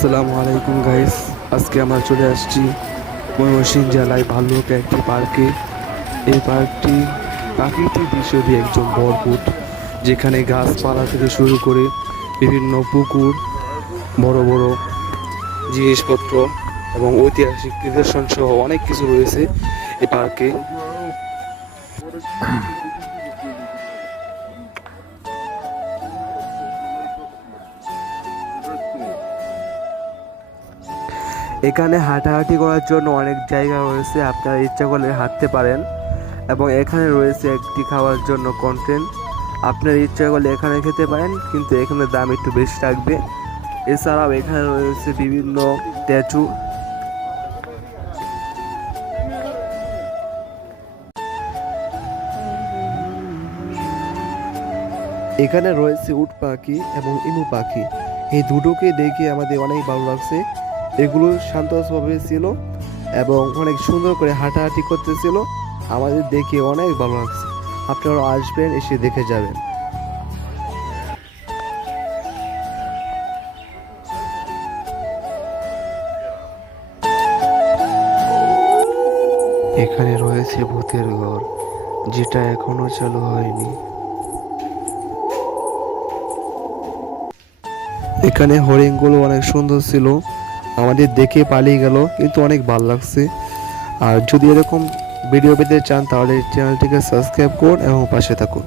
আসসালামু আলাইকুম গাইস আজকে আমরা চলে আসছি ময়মনসিংহ জেলায় ভাল্লুক একটি পার্কে। এই পার্কটি প্রাকৃতিক দৃশ্য দিয়ে একদম ভরপুর। যেখানে গাছপালা থেকে শুরু করে বিভিন্ন পুকুর, বড় বড় জিনিসপত্র এবং ঐতিহাসিক নিদর্শন সহ অনেক কিছু রয়েছে এই পার্কে। এখানে হাঁটাহাঁটি করার জন্য অনেক জায়গা রয়েছে, আপনারা ইচ্ছা করলে হাঁটতে পারেন। এবং এখানে রয়েছে একটি খাওয়ার জন্য কন্টেন্ট আপনার ইচ্ছা করলে এখানে খেতে পারেন, কিন্তু এখানে দাম একটু বেশি থাকবে। এছাড়াও এখানে রয়েছে বিভিন্ন ট্যাচু এখানে রয়েছে উট পাখি এবং ইমু পাখি। এই দুটোকে দেখে আমাদের অনেক ভালো লাগছে। এগুলো শান্তভাবে ছিল এবং অনেক সুন্দর করে হাঁটাহাঁটি করতেছিল। আমাদের দেখে অনেক ভালো লাগছে। আপনারা আসবেন, এসে দেখে যাবেন। এখানে রয়েছে ভূতের ঘর, যেটা এখনও চালু হয়নি। এখানে হরিণগুলো অনেক সুন্দর ছিল। আমাদের দেখে পালিয়ে গেল, কিন্তু অনেক ভালো লাগছে। আর যদি এরকম ভিডিও পেতে চান, তাহলে চ্যানেলটিকে সাবস্ক্রাইব করুন এবং পাশে থাকুন।